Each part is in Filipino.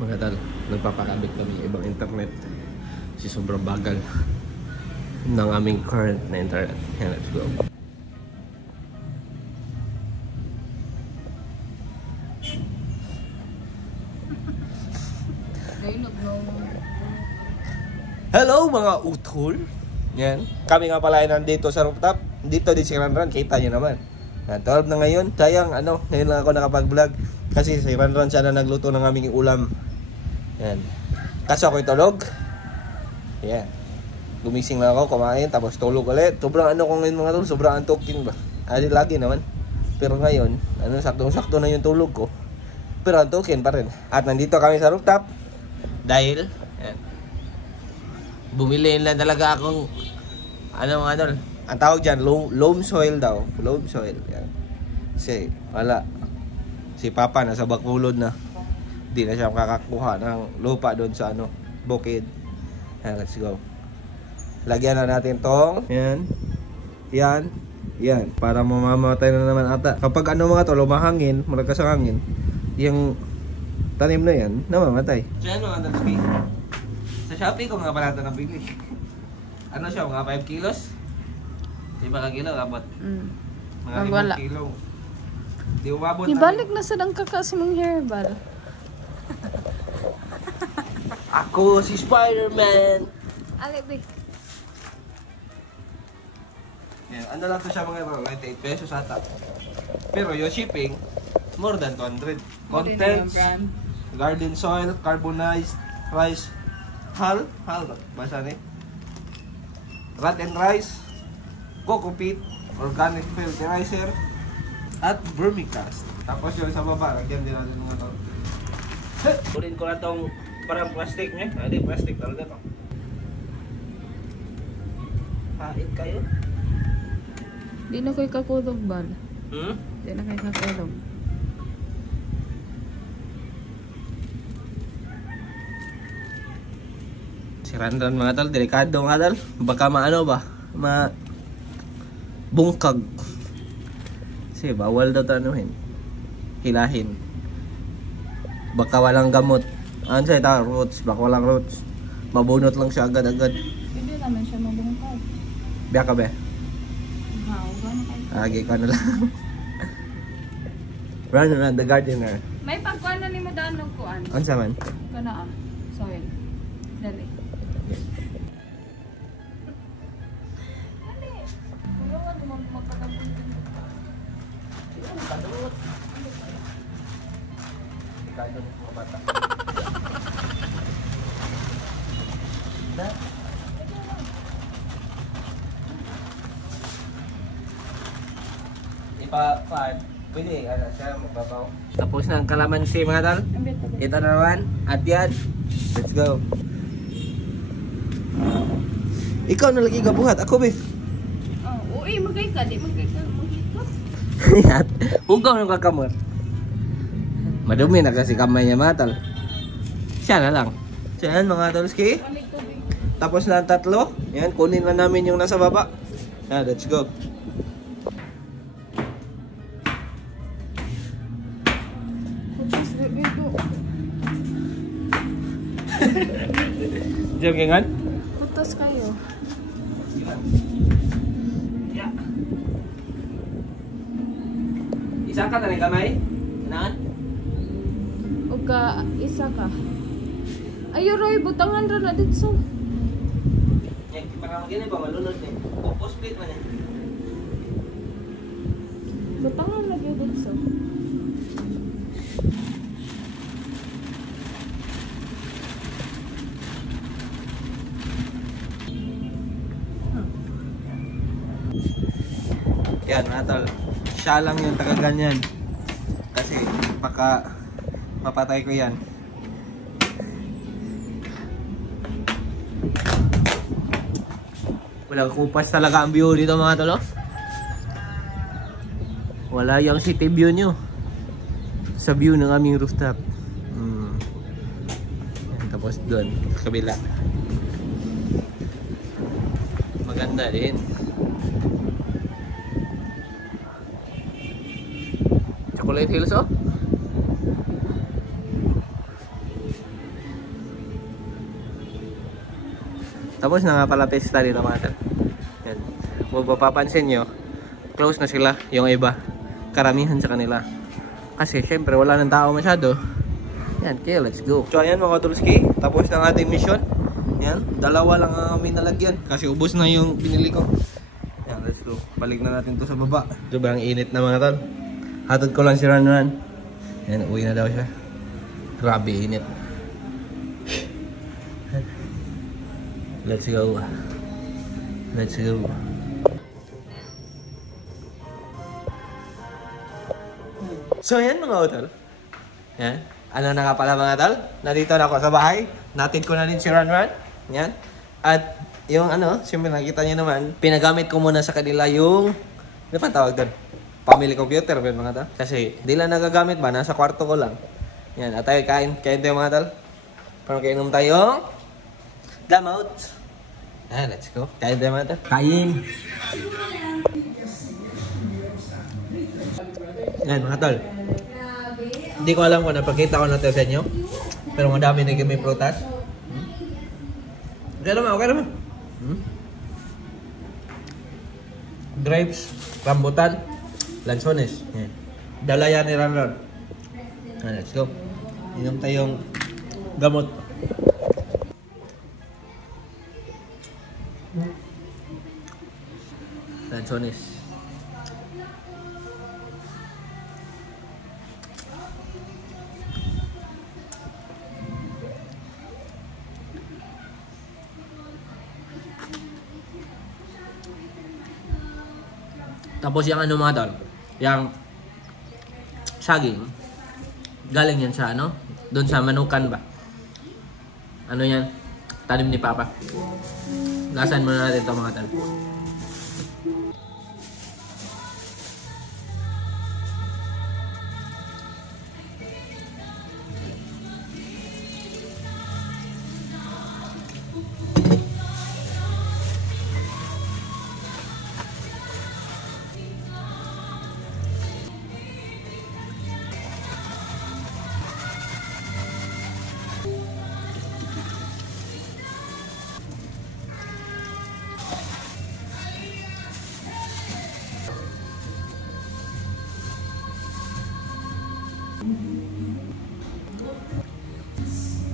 Mga tal, nagpapakabit kami ng ibang internet kasi sobrang bagal ng aming current na internet. Yan, let's go. Hello mga utol. Yan, kami nga pala ay nandito sa rooftop. Dito din si Ranran, kita nyo naman. 12 na ngayon, sayang ngayon lang ako nakapag-vlog kasi si Ranran siya na nagluto ng aming ulam. Yan. Kaso ako'y tulog. Yan. Gumising lang ako, kumain, tapos tulog ulit. Sobrang ko ngayon mga tol, sobrang antokin ba? Lagi naman. Pero ngayon, saktong-sakto na yung tulog ko. Pero antokin pa rin. At nandito kami sa rooftop dahil yan, bumili lang talaga akong mga tol. Ang tawag dyan, loam soil daw. Loam soil. Yan. Kasi wala. Si Papa nasa Bacolod na. Hindi na siya makakakuha ng lupa doon sa bukid. Yan, let's go. Lagyan na natin tong. Yan. Yan. Yan. Para mamamatay na naman ata. Kapag mga to, lumahangin, malakas ang hangin, yung tanim na yan, namamatay. So yan mga Dalski. Sa Shopee ko nga pala ito nabili. Siya, mga 5 kilos? Di ba kilo, abot? Mga 5 kilo. Di umabot. Ibalik na sa dang kakasi mong hairball. Ako si Spider-Man! Alibig. Yan, lang to siya mga 98 pesos ata. Pero yung shipping, more than 200. Contents, garden soil, carbonized rice, hull ba? Basta ni? Rat and rice, coco peat, organic fertilizer, at vermicast. Tapos yung sa baba, lagyan din natin mga to. Kunin ko na tong parang plastic niya. Hindi, plastic talaga to. Kahit kayo. Di na ko'y kakulog bal. Di na ko'y kakulog. Si Ranran mga tol, delikado mga tol. Baka bungkag. Kasi bawal daw tanuhin. Hilahin. Baka walang gamot. Roots. Baka walang roots. Mabunot lang siya agad-agad. Hindi naman siya mabungkag. Biya ka ba? Gano'n kayo. Agi ka na lang. Ranran, the gardener. May pagkuhan na ni mo daan ng kuan. Ano sa man? Kana soil. Dali. Pwede, siya magbabaw. Tapos na ang kalamansi mga tal. Ito na naman. At yan. Let's go. Ikaw na lagi kabuhat. Ako be. Uy, magay ka. Di magay ka. Hugaw ng kakamot. Madumi na kasi kamay niya mga tal. Siya na lang. So yan mga talski. Tapos na ang tatlo. Yan, kunin na namin yung nasa baba. Let's go. Jogingan? Putos kayo. Yeah. Isa ka na rin kamay? Naan? O ka, isa ka. Ayo Roy, butangan ra na dito. Parang gini ba, malunod na eh. Split man eh. Butangan lagi dito. Yan mga tol, siya lang yung taga-ganyan. Kasi baka mapatay ko yan. Walang kupas talaga ang view dito mga tol. Wala yung city view nyo sa view ng aming rooftop. Yan, tapos doon, kabila. Maganda din. Chocolate Hills oh. Tapos na nga pala pista dito mga tol. Yan. Kung mapapansin nyo, close na sila yung iba. Karamihan sa kanila. Kasi syempre wala nang tao masyado. Yan, kaya let's go. So ayan mga Tulski, tapos na ang ating mission. Yan, dalawa lang ang kami nalagyan. Kasi ubos na yung pinili ko. Yan, let's go. Balik na natin to sa baba. Sobrang init na mga tol. Hatod ko lang si Ran. Yan, uwi na daw siya. Grabe init. Let's go. Let's go. So yan mga utol. Yan. Ano na nga pala mga tol? Nandito na ako sa bahay. Natid ko na din si Ran. Yan. At yung ano, siyempre nakita niyo naman, pinagamit ko muna sa kanila yung, ano pa tawag doon? Family computer mga tol. Kasi di lang nagagamit ba? Nasa kwarto ko lang. Yan. At tayo kain. Kain tayo mga tol. Parang kainom tayong damot. Let's go. Kain tayo mga tol. Kain. Yan mga tol. Hindi ko alam kung napakita ko na ito sa inyo. Pero madami na kami prutas. Okay naman. Grapes, rambutan, lansones. Yan. Dala yan ni Ran. Let's go. Inom tayong gamot. Lansones. Tapos yung ano mga tol, yung saging, galing yan sa ano, doon sa manukan ba? Ano yan? Tanim ni Papa. Gasan muna natin ito mga tol.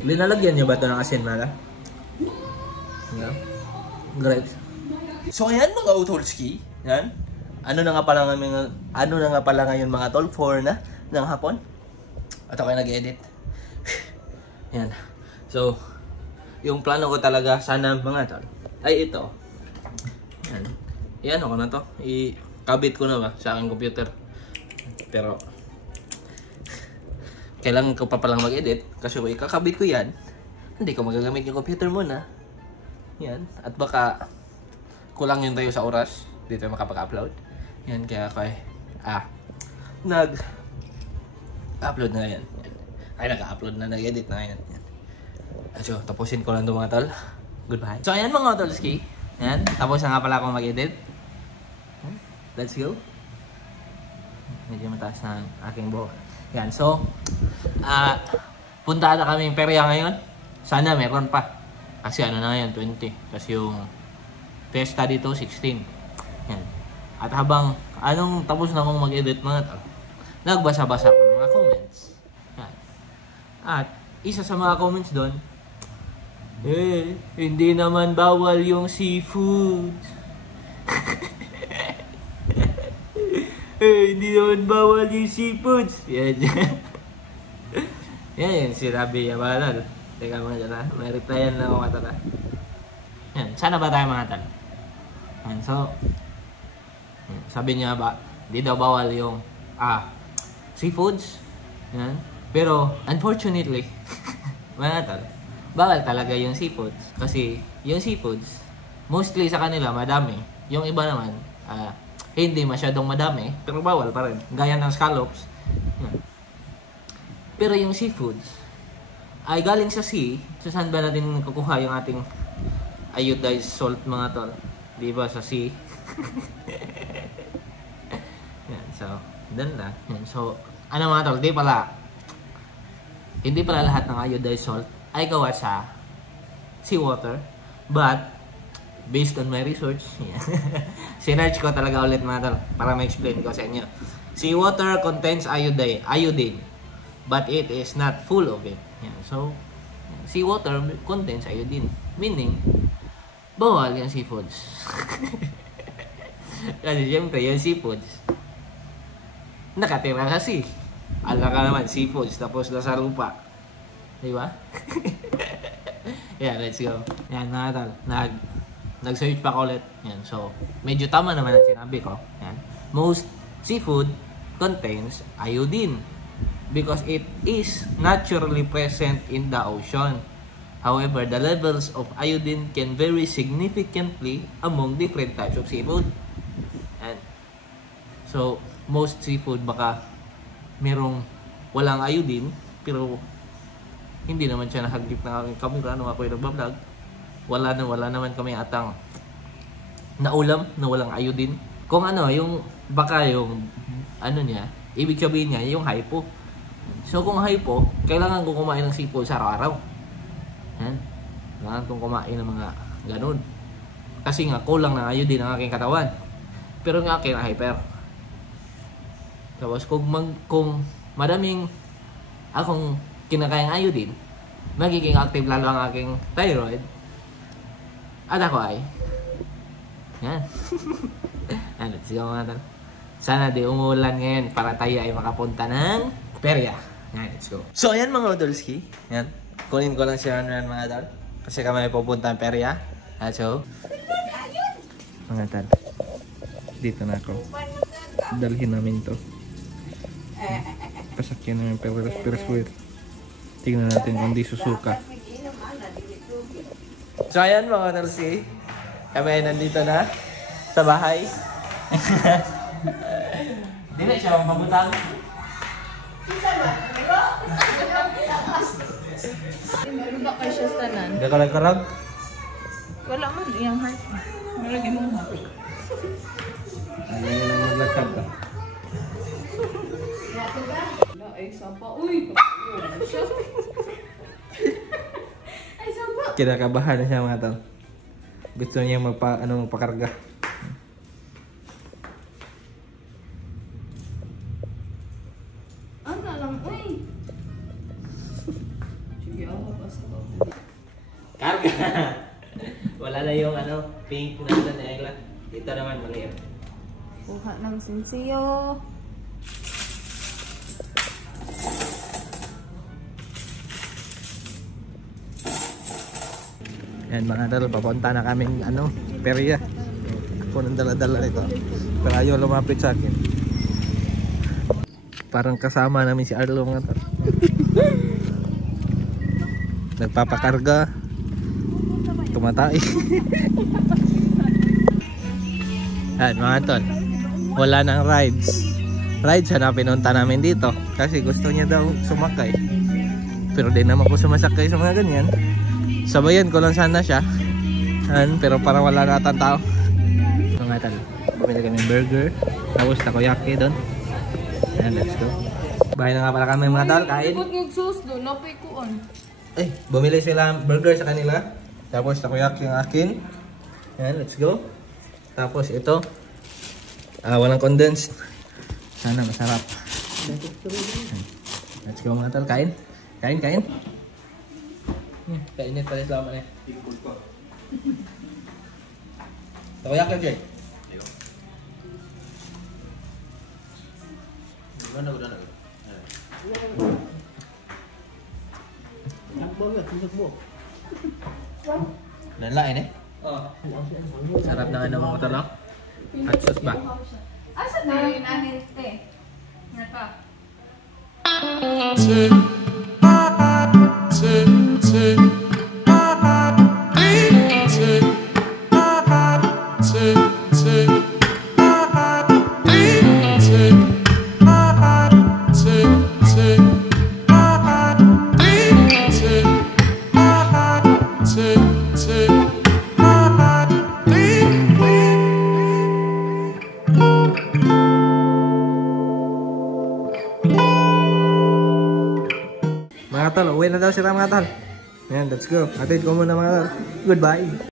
Linalagyan nyo ba ito ng asin mga? Yeah. Grapes. So ayan mga utolski, yan. Ano na nga pala ngayon mga tol, 4 na ng hapon. At ako ay nag-edit. Yan. So, yung plano ko talaga sana mga tol ay ito. Yan. Yan ako na to. I-kabit ko na ba sa aking computer. Pero kailangan ko pa palang mag-edit kasi kung ikakabit ko yan, hindi ko magagamit yung computer muna. Yan. At baka kulang yun tayo sa oras. Dito tayo makapag-upload. Yan. Kaya ako ay nag-upload na yan. Ay, nag-upload na, nag-edit na yan. So, tapusin ko lang ito mga tol. Goodbye. So, ayan mga tolski. Yan. Tapos na nga pala akong mag-edit. Let's go. Medyo mataas na aking buhok. Yan, so, punta na kami perya ngayon. Sana meron pa. Kasi ano na ngayon, 20. Kasi yung testa dito, 16. Yan. At habang, tapos na akong mag-edit mga tol, nagbasa-basa ko ng mga comments. Yan. At, isa sa mga comments doon, hindi naman bawal yung seafood. Hindi naman bawal yung seafoods. Yan. Yan, sinabi niya ba na? Teka mga dyan ha. May replyan na ako katala. Yan, sana ba tayo mga tal? Yan, so, sabi niya ba, di daw bawal yung seafoods. Yan. Pero, unfortunately, mga tal, bawal talaga yung seafoods. Kasi, yung seafoods, mostly sa kanila, madami. Yung iba naman, hindi masyadong madami, pero bawal pa rin. Gaya ng scallops. Yan. Pero yung seafoods ay galing sa sea. So saan ba natin kukuha yung ating iodized salt mga tol? Di ba sa sea? Yan, so, dun na. Yan, so, ano mga tol, hindi pala lahat ng iodized salt ay gawa sa seawater. But, based on my research, sinearch ko talaga ulit mga tol para ma-explain ko sa inyo. Seawater contains iodine, but it is not full of it. Yan. So, seawater contains iodine, meaning, bawal yung seafoods. Kasi syempre, yung seafoods, nakatira kasi. Alam ka naman, seafoods, tapos nasa lupa. Diba? Yeah, let's go. Yan, mga tol. Nag-search pa ko ulit. Yan, so, medyo tama naman ang sinabi ko. Yan. Most seafood contains iodine because it is naturally present in the ocean. However, the levels of iodine can vary significantly among different types of seafood. And so, most seafood baka merong walang iodine, pero hindi naman siya nahagip ng aking kamera nung ako'y nagbablog. Wala naman kami atang naulam na walang iodine. Kung ano, yung baka yung ano niya, ibig sabihin niya yung hypo. So kung hypo, kailangan kong kumain ng seafood sa araw-araw. Yan. Kailangan kong kumain ng mga ganun. Kasi nga kulang ng iodine ang aking katawan. Pero ng akin hyper. Tapos kung madaming akong kinakain iodine, magiging active lalo ang aking thyroid. At ako ay yan. And let's go mga tol. Sana di umulan ngayon para tayo ay makapunta ng perya. Yan, let's go. So ayan mga Odolski. Yan. Kunin ko lang si Ran mga tol. Kasi kami ay pupunta ng perya. Let's go. Mga tol. Dito na ako. Dalhin namin to. Pasakyan namin pero sweet. Tingnan natin kung di susuka. So ayan mga Odolski. Kami ay nandito na sa bahay. Di na siya mabutang. Ba kayo siya sa tanan? Hindi ka nagkarag? Wala man iyang heart. Malagi mong heart. Ano yun ang maglakad ka? Wala ay sapa. Uy! Ay sapa! Kinakabahan na siya mga tol. Gusto niya magpakarga. Ano lang, uy! Sige ako pa sa Karga! Wala na yung pink na egla. Dito naman maliit. kuha ng sinsiyo. Yan mga tol, papunta na kaming perya. Ako nang dala-dala nito. Pero ayaw lumapit sa akin. Parang kasama namin si Arlo mga tol. Nagpapakarga. Tumatay. Yan mga tol. Wala nang rides. Rides na pinunta namin dito. Kasi gusto niya daw sumakay. Pero di naman ko sumasakay sa mga ganyan. Sabayan ko lang sana siya. Pero parang wala na atang tao. Mga tol, bumili kami burger. Tapos takoyaki doon. Ayan, let's go. Bahay na nga pala kami mga tol, kain. Ikot ng sauce doon, napay kuon. Bumili sila burger sa kanila. Tapos takoyaki yung akin. Ayan, let's go. Tapos ito. Walang condensed. Sana masarap. Let's go mga tol, kain. Kain. Kainit pala sa laman eh. Takoyaki Jay. Gimana udah nak? Lalain eh? Sarap na mga talo. Hot sauce ba? Asa na yun namin, te? Naka. Mga tol, uwi na daw sila mga tol. Ayan, let's go. Atid ko muna mga tol. Goodbye.